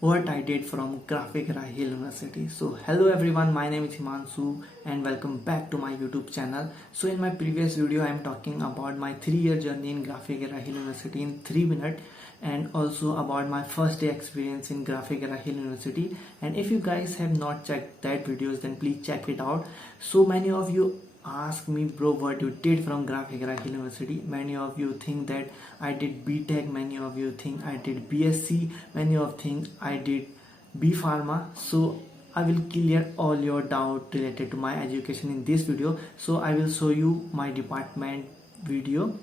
what I did from Graphic Era Hill University. So hello everyone, my name is Himanshu and welcome back to my YouTube channel. So in my previous video I am talking about my 3-year journey in Graphic Era Hill University in 3 minutes, and also about my first day experience in Graphic Era Hill University. And if you guys have not checked that videos, then please check it out. So many of you ask me, bro, what you did from Graphic Era Hill University. Many of you think that I did BTech, many of you think I did BSc, many of think I did B Pharma. So I will clear all your doubt related to my education in this video. So I will show you my department video,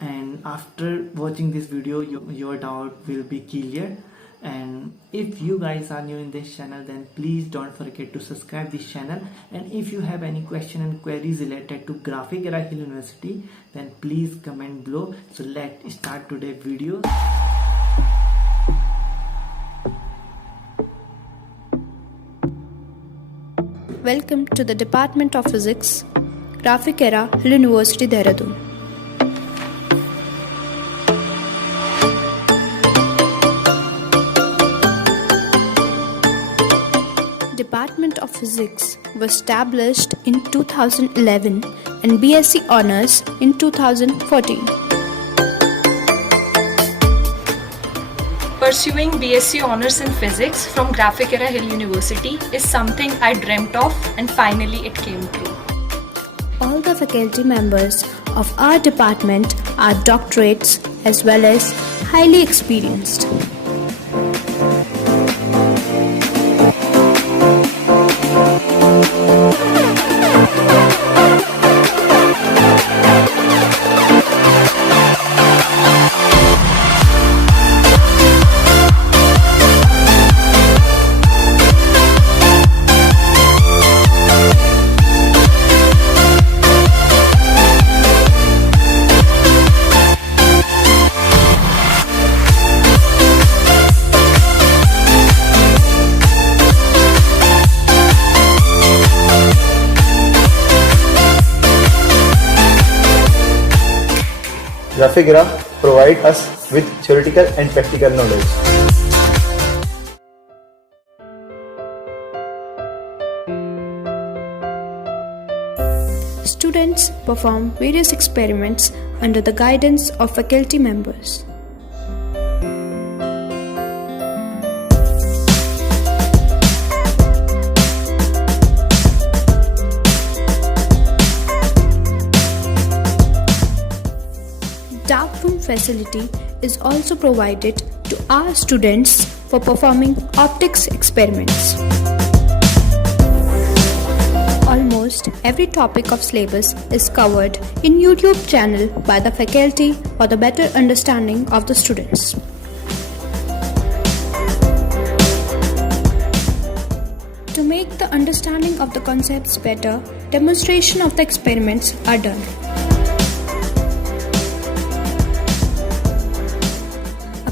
and after watching this video your doubt will be clear. And if you guys are new in this channel, then please don't forget to subscribe this channel. And if you have any question and queries related to Graphic Era Hill University, then please comment below. So let's start today's video. Welcome to the Department of Physics, Graphic Era Hill University, Dehradun. Department of Physics was established in 2011 and BSc Honours in 2014. Pursuing BSc Honours in Physics from Graphic Era Hill University is something I dreamt of, and finally it came true. All the faculty members of our department are doctorates as well as highly experienced. Graphic Era provide us with theoretical and practical knowledge. Students perform various experiments under the guidance of faculty members. Darkroom facility is also provided to our students for performing optics experiments. Almost every topic of syllabus is covered in YouTube channel by the faculty for the better understanding of the students. To make the understanding of the concepts better, demonstration of the experiments are done.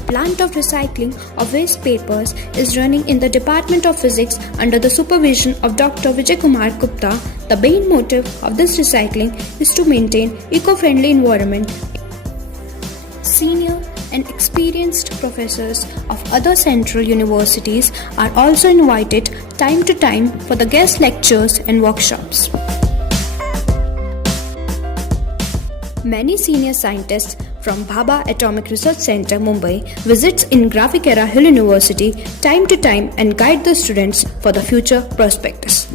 Plant of recycling of waste papers is running in the Department of Physics under the supervision of Dr. Vijay Kumar Gupta. The main motive of this recycling is to maintain eco-friendly environment. Senior and experienced professors of other central universities are also invited time to time for the guest lectures and workshops. Many senior scientists from Bhabha Atomic Research Center, Mumbai visits in Graphic Era Hill University time to time and guide the students for the future prospectus.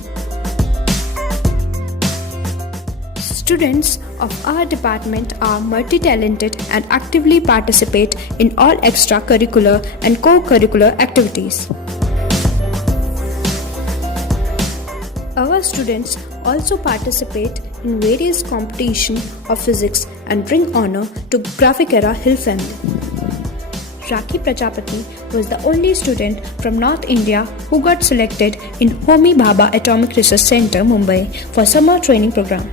Students of our department are multi-talented and actively participate in all extracurricular and co-curricular activities. Our students also participate in various competitions of physics and bring honor to Graphic Era Hill family. Rakhi Prajapati was the only student from North India who got selected in Homi Bhabha Atomic Research Center, Mumbai for summer training program.